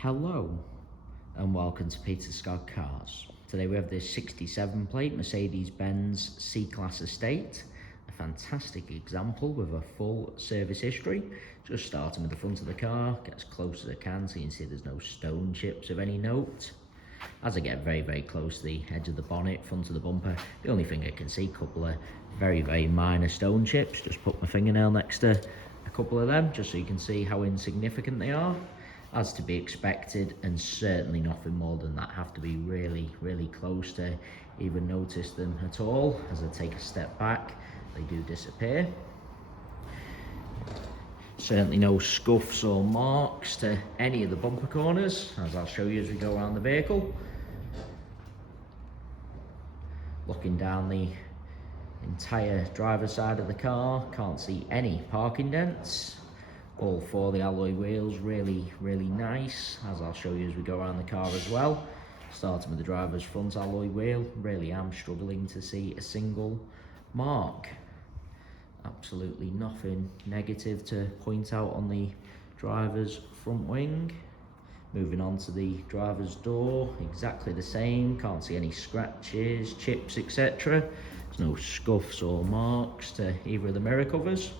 Hello and welcome to Peter Scott Cars. Today we have this 67 plate Mercedes-Benz C-Class estate, a fantastic example with a full service history. Just starting with the front of the car, get as close as I can so you can see there's no stone chips of any note. As I get very close to the edge of the bonnet, front of the bumper, the only thing I can see, a couple of very minor stone chips. Just put my fingernail next to a couple of them just so you can see how insignificant they are. As to be expected, and certainly nothing more than that. Have to be really close to even notice them at all. As I take a step back, they do disappear. Certainly no scuffs or marks to any of the bumper corners, as I'll show you as we go around the vehicle. Looking down the entire driver's side of the car, can't see any parking dents. All four of the alloy wheels really nice, as I'll show you as we go around the car as well. Starting with the driver's front alloy wheel, really am struggling to see a single mark. Absolutely nothing negative to point out on the driver's front wing. Moving on to the driver's door, exactly the same, can't see any scratches, chips, etc. There's no scuffs or marks to either of the mirror covers.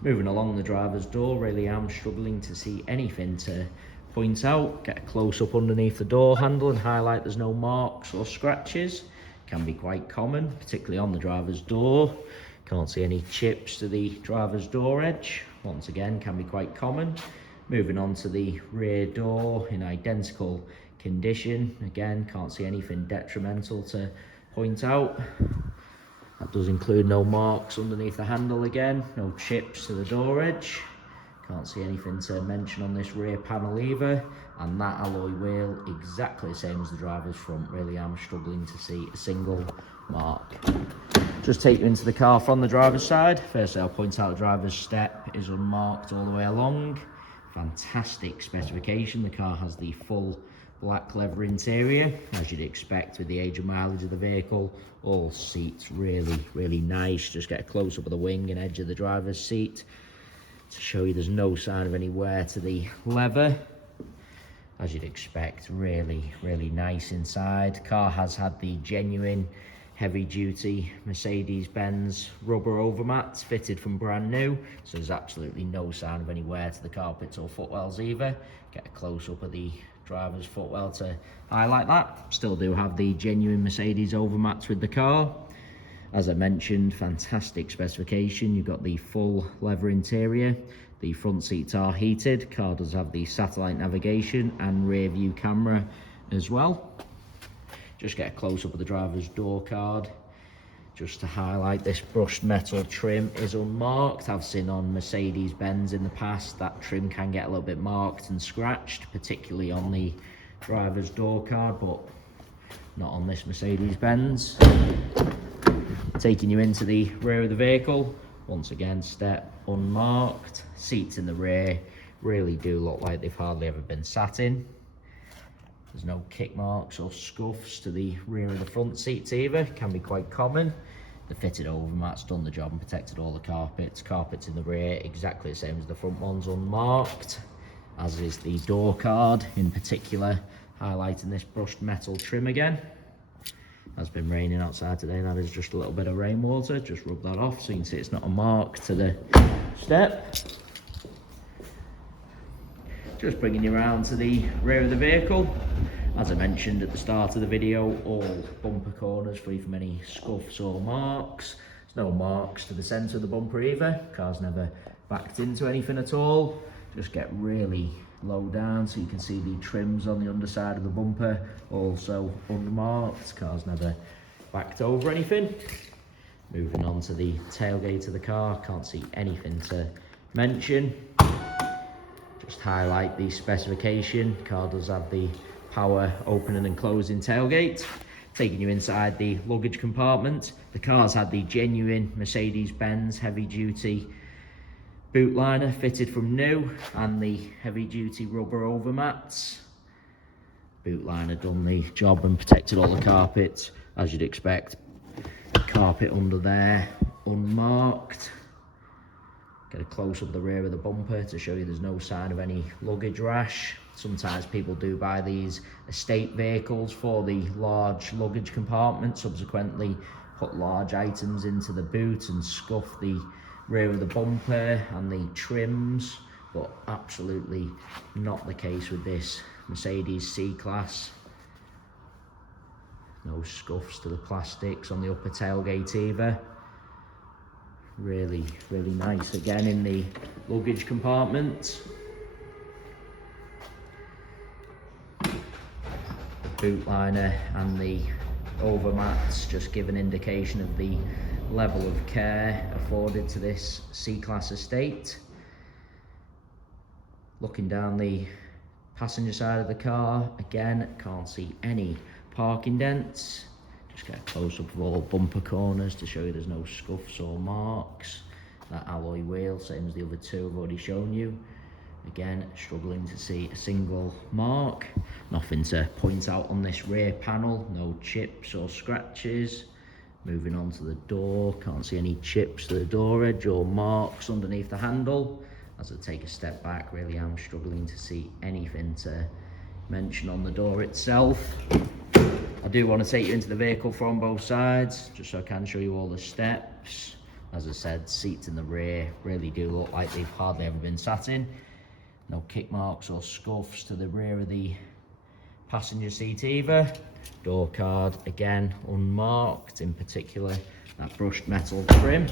Moving along the driver's door, really am struggling to see anything to point out. Get a close up underneath the door handle and highlight there's no marks or scratches. Can be quite common, particularly on the driver's door. Can't see any chips to the driver's door edge. Once again, can be quite common. Moving on to the rear door in identical condition. Again, can't see anything detrimental to point out. That does include no marks underneath the handle again, no chips to the door edge. Can't see anything to mention on this rear panel either. And that alloy wheel, exactly the same as the driver's front. Really am struggling to see a single mark. Just take you into the car from the driver's side. Firstly, I'll point out the driver's step is unmarked all the way along. Fantastic specification. The car has the full black leather interior, as you'd expect with the age and mileage of the vehicle. All seats really nice. Just get a close up of the wing and edge of the driver's seat to show you there's no sign of any wear to the leather. As you'd expect, really nice inside. Car has had the genuine heavy duty Mercedes-Benz rubber overmats fitted from brand new, so there's absolutely no sign of any wear to the carpets or footwells either. Get a close up of the driver's footwell to highlight that. Still do have the genuine Mercedes overmats with the car. As I mentioned, fantastic specification. You've got the full leather interior. The front seats are heated. Car does have the satellite navigation and rear view camera as well. Just get a close up of the driver's door card. Just to highlight, this brushed metal trim is unmarked. I've seen on Mercedes-Benz in the past that trim can get a little bit marked and scratched, particularly on the driver's door card, but not on this Mercedes-Benz. Taking you into the rear of the vehicle, once again, step unmarked. Seats in the rear really do look like they've hardly ever been sat in. There's no kick marks or scuffs to the rear of the front seats either, can be quite common. The fitted overmats done the job and protected all the carpets. Carpets in the rear, exactly the same as the front ones, unmarked, as is the door card, in particular highlighting this brushed metal trim again. It's been raining outside today, that is just a little bit of rainwater. Just rub that off so you can see it's not a mark to the step. Just bringing you around to the rear of the vehicle. As I mentioned at the start of the video, all bumper corners free from any scuffs or marks. There's no marks to the centre of the bumper either. Car's never backed into anything at all. Just get really low down so you can see the trims on the underside of the bumper, also unmarked. Car's never backed over anything. Moving on to the tailgate of the car, can't see anything to mention. Just highlight the specification. The car does have the power opening and closing tailgate. Taking you inside the luggage compartment. The car's had the genuine Mercedes-Benz heavy duty boot liner fitted from new and the heavy duty rubber overmats. Boot liner done the job and protected all the carpets, as you'd expect. Carpet under there unmarked. Get a close up the rear of the bumper to show you there's no sign of any luggage rash. Sometimes people do buy these estate vehicles for the large luggage compartment, subsequently put large items into the boot and scuff the rear of the bumper and the trims, but absolutely not the case with this Mercedes C-Class. No scuffs to the plastics on the upper tailgate either. Really, really nice again in the luggage compartment. The boot liner and the overmats just give an indication of the level of care afforded to this C-Class estate. Looking down the passenger side of the car, again, can't see any parking dents. Just get a close-up of all bumper corners to show you there's no scuffs or marks. That alloy wheel, same as the other two I've already shown you. Again, struggling to see a single mark. Nothing to point out on this rear panel, no chips or scratches. Moving on to the door, can't see any chips to the door edge or marks underneath the handle. As I take a step back, really am struggling to see anything to mention on the door itself. I do want to take you into the vehicle from both sides, just so I can show you all the steps. As I said, seats in the rear really do look like they've hardly ever been sat in. No kick marks or scuffs to the rear of the passenger seat either. Door card, again, unmarked, in particular that brushed metal trim.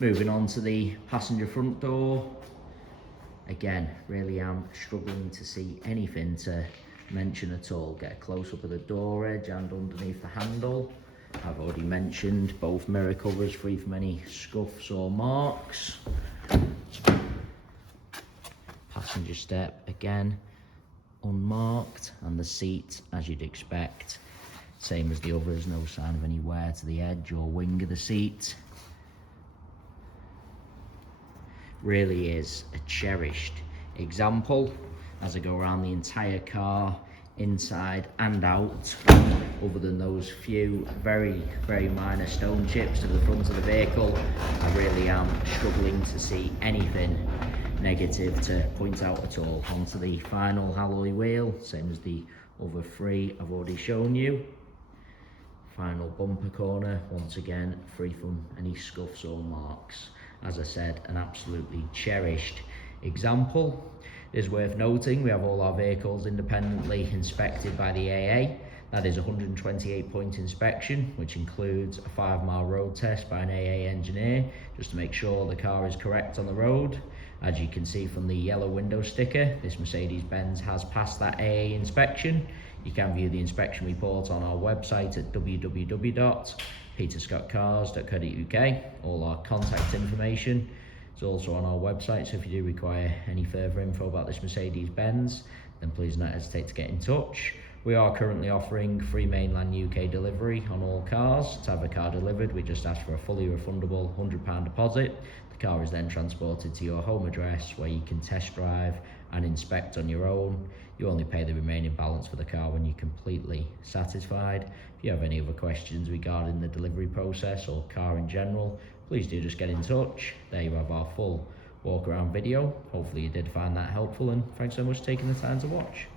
Moving on to the passenger front door. Again, really am struggling to see anything to mention at all. Get a close-up of the door edge and underneath the handle. I've already mentioned both mirror covers free from any scuffs or marks. Passenger step, again, unmarked, and the seat, as you'd expect, same as the others, no sign of any wear to the edge or wing of the seat. Really is a cherished example as I go around the entire car, inside and out, other than those few very, very minor stone chips to the front of the vehicle. I really am struggling to see anything negative to point out at all. Onto the final alloy wheel, same as the other three I've already shown you. Final bumper corner, once again, free from any scuffs or marks. As I said, an absolutely cherished example. It is worth noting we have all our vehicles independently inspected by the AA. That is a 128-point inspection, which includes a 5-mile road test by an AA engineer, just to make sure the car is correct on the road. As you can see from the yellow window sticker, this Mercedes-Benz has passed that AA inspection. You can view the inspection report on our website at www.peterscottcars.co.uk. All our contact information is also on our website, so if you do require any further info about this Mercedes-Benz, then please don't hesitate to get in touch. We are currently offering free mainland UK delivery on all cars. To have a car delivered, we just ask for a fully refundable £100 deposit. The car is then transported to your home address where you can test drive and inspect on your own. You only pay the remaining balance for the car when you're completely satisfied. If you have any other questions regarding the delivery process or car in general, please do just get in touch. There you have our full walk around video. Hopefully you did find that helpful, and thanks so much for taking the time to watch.